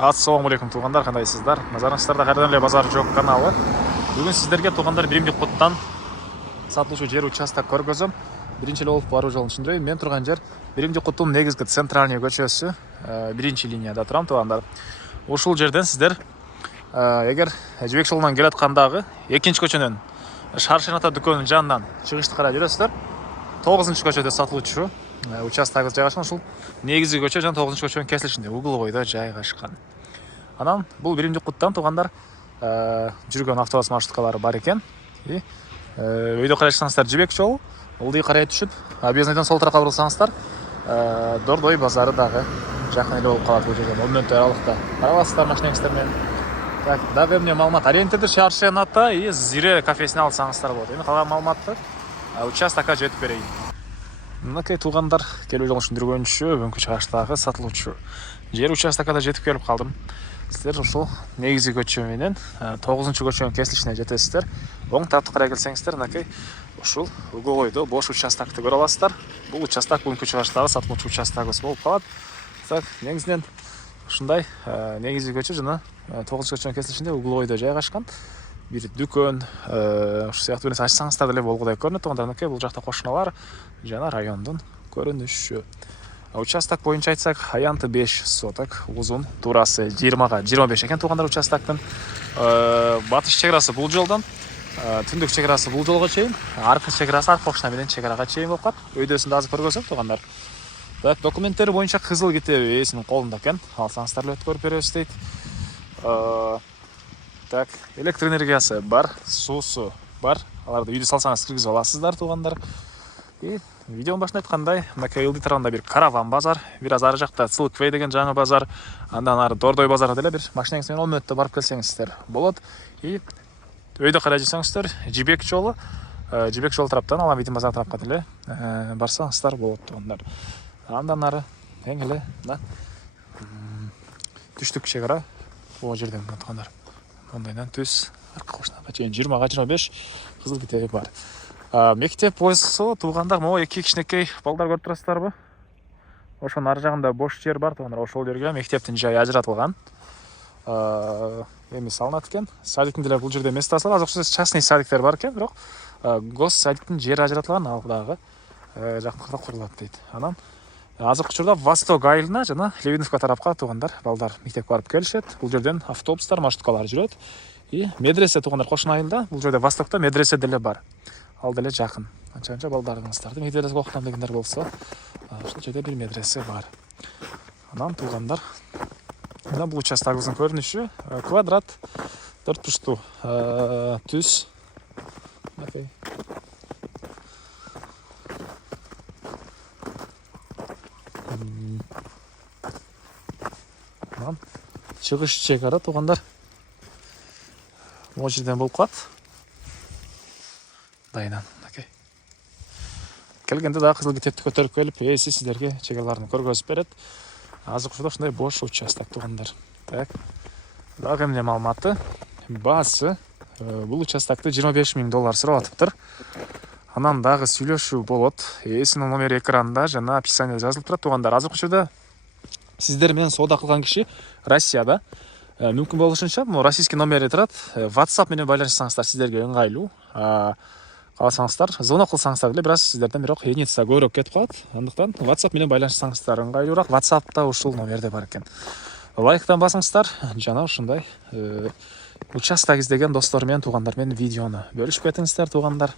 Ассаламу алейкум туғандар, қандайсыздар? Назарыңыздарда қайрадан эле базар жоқ каналы. Бүгін сіздерге туғандар Биримдик Куттан сатылушы жер участок көргөзөм. Биринчи эле болуп баруу жолун түшүндүрөйүн. Мен турган жер Биримдик Куттун негизги центральный көчөсү, биринчи линияда турам туғандар. Ушул жерден сиздер эгер Жибек жолунан келаткандагы экинчи көчөнүн Шаршин ата дүкөнүнүн жанынан чыгышты карай жүрөсүздөр. 9-көчөдө сатылуучу участогубуз жайгашкан. Ушул негизги көчө жана 9-көчөнүн кесилишинде угловойдо жайгашкан. Анан бул Биримдик Куттан туғандар жүргөн автобус маршруткалары бар экен. Өйдө карайсаңыздар Жибек жолу, ылдый карай түшүп, объездныйдан сол тарапка бурулсаңыздар, Дордой базары дагы жакын эле болуп калат бул жерден. 10 мүнөт аралыкта. Карабасыздар машинаңыздар менен. Так, дагы эмне маалымат? Ориентирди Шаршин ата и Зире кафесине алсаңыздар болот. Эми калган маалыматты участокко жетип берейин. Мынакей туғандар, келүү жолун түшүндүргөнчү, бүгүнкү чыгыштагы сатылуучу жер участокко да жетип келип калдым. Сиздер ушул негизги көчө менен 9-көчөнүн кесилишине жетесиздер. Оң тарапты карай келсеңиздер, мынакей ушул угловойдо бош участокты көрө аласыздар. Бул участок бүгүнкү чыгыштагы сатылуучу участогубуз болуп калат. Так, негизинен ушундай негизги көчө жана 9-көчөнүн кесилишинде угловойдо жайгашкан. Бир дүкөн, ушул сыяктуу нерсе ачсаңыздар деле болгудай көрүнөт. Тугандар, бул жакта кошуналар жана райондун көрүнүшү. Участок боюнча айтсак, аянты 5 соток, узун, турасы 20-га 25 экен тугандар участоктун. Батыш чек-арасы бул жолдон, түндүк чек-арасы бул жолго чейин, аркы чек-арасы арка кошуна менен чек-арага чейин болуп калат. Өйдөсүндө азыр көргөзөм тугандар. Так, документтери боюнча кызыл китеби ээсинин колунда экен. Алсаңыздар эле өткөрүп беребиз дейт. Так, электр энергиясы бар, суусу бар. Аларды үйдө салсаңыз киргизип аласыздар тугандар. Видеонун башында айткандай, мынакей ылдый тарабында бир караван базар, бир аз ары жакта Цылыквей деген жаңы базар, андан ары Дордой базарына деле бир машинаңыз менен 10 мүнөттө барып келсеңиздер болот. Өйдө карай жүрсөңүздөр Жибек жолу тараптан Алам Видин базар тарапка деле барсаңыздар болот тугандар. Андан ары эң эле мына түштүк чек-ара бул жерден тугандар. Мондайдан түз арка кошунага чейин 20-га 25 кызыл китеби бар. Мектеп болсо тугандар, могу эки кичинекей балдар көрүп турасыздарбы? Ошонун ары жагында бош жер бар тугандар. Ошол жерге мектептин жайы ажыратылган. Эми салынат экен. Садиктин деле бул жерде местасы бар. Азыр частный садиктер бар экен, бирок гос садиктин жери ажыратылган, ал дагы жакында курулат дейт. Анан азыркы учурда Восток айылына жана Левиновка тарапка тугандар балдар мектепке барып келишет. Бул жерден автобустар, маршруткалар жүрөт. Медресе тугандар кошун айылда, бул жерде Востокто медресе деле бар. Ал деле жакын. Анча балдарыңыздарды медресеге окутам дегендер болсо, ушул жерде бир медресе бар. Анан тугандар, мына бул участогубуздун көрүнүшү квадрат 4 бурчтуу түз. Окей. Анан чыгыш чек-ара тугандар. Могу жерден болуп калат. Дайынан, окей. Келгенде дагы кызыл китепти көтөрүп келип, ээси сиздерге чек-араларын көргөзүп берет. Азыр учурда ушундай бош участок тугандар. Так. Дагы эмне маалыматы? Баасы бул участокты $25,000 сурап атыптыр. Анан дагы сүйлөшүү болот. Ээсинин номери экранда жана описаниеде жазылып турат тугандар. Азыр учурда сиздер менен соода кылган киши Россияда. Мүмкүн болушунча, российский номери турат. WhatsApp менен байланышсаңыздар сиздерге ыңгайлуу. Калсаңыздар, звонок кылсаңыздар деле бир аз сиздерден бирок единица көбүрөөк кетип калат. Андыктан WhatsApp менен байланышсаңыздар ыңгайлуураак. WhatsApp'та ушул номерде бар экен. Лайктан басыңыздар жана ушундай участок издеген достор менен, тугандар менен видеону бөлүшүп кетиңиздер тугандар.